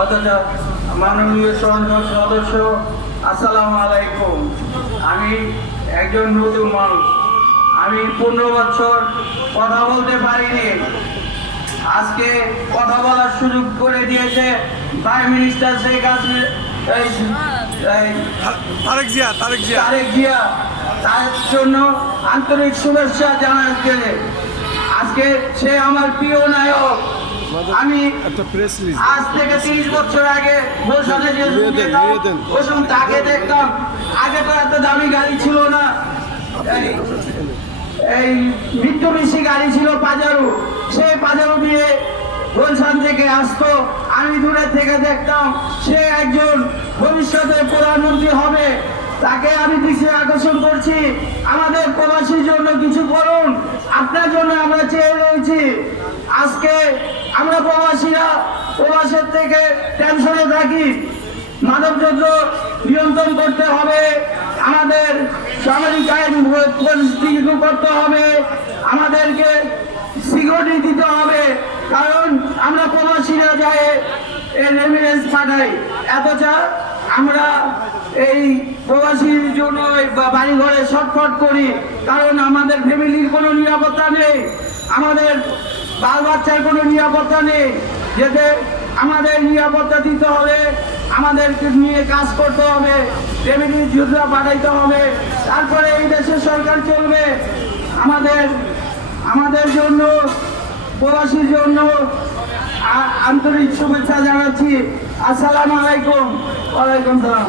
অথচ মাননীয় সংসদ সদস্য, আসসালামু আলাইকুম। আমি একজন নতুন মানুষ, আমি 15 বছর কথা বলতে পারিনি। আজকে কথা বলার সুযোগ করে দিয়েছে প্রাইম মিনিস্টার শেখ হাসিনা, তারেক জিয়া। তার জন্য আন্তরিক শুভেচ্ছা জানাতে। আজকে সে আমার প্রিয় নায়ক। আমি আজ থেকে 30 বছর আগে বলসালে তাকে দেখতাম। আগে তো এত দামি গাড়ি ছিল না, এই মিত্রবিশি গাড়ি ছিল পাজারো। সেই পাজারো দিয়ে গুলশান থেকে আসতো। আমি দূরে থেকে দেখতাম সে একজন ভবিষ্যতে প্রধানমন্ত্রী হবে। তাকে আমি দৃষ্টি আকর্ষণ করছি, আমাদের প্রবাসীর জন্য কিছু করুন। আপনার জন্য আমরা চেয়ে রয়েছি। আজকে আমরা প্রবাসীরা প্রবাসের থেকে টেনশনে থাকি। মাদকদ্রব্য নিয়ন্ত্রণ করতে হবে, আমাদের সামাজিক আইন পরিস্থিতি করতে হবে, আমাদেরকে সিকিউরিটি দিতে হবে। কারণ আমরা প্রবাসীরা যায় রেমিটেন্স পাঠাই, অথচ আমরা এই প্রবাসীর জন্য বাড়ি ঘরে ছটফট করি। কারণ আমাদের ফ্যামিলির কোনো নিরাপত্তা নেই, আমাদের বাল বাচ্চার কোনো নিরাপত্তা নেই। যেতে আমাদের নিরাপত্তা দিতে হবে, আমাদেরকে নিয়ে কাজ করতে হবে, রেমিটেন্স যুদ্ধ পাঠাইতে হবে, তারপরে এই দেশের সরকার চলবে। আমাদের জন্য, প্রবাসীর জন্য আন্তরিক শুভেচ্ছা জানাচ্ছি। আসসালামু আলাইকুম। ওয়ালাইকুম সালাম।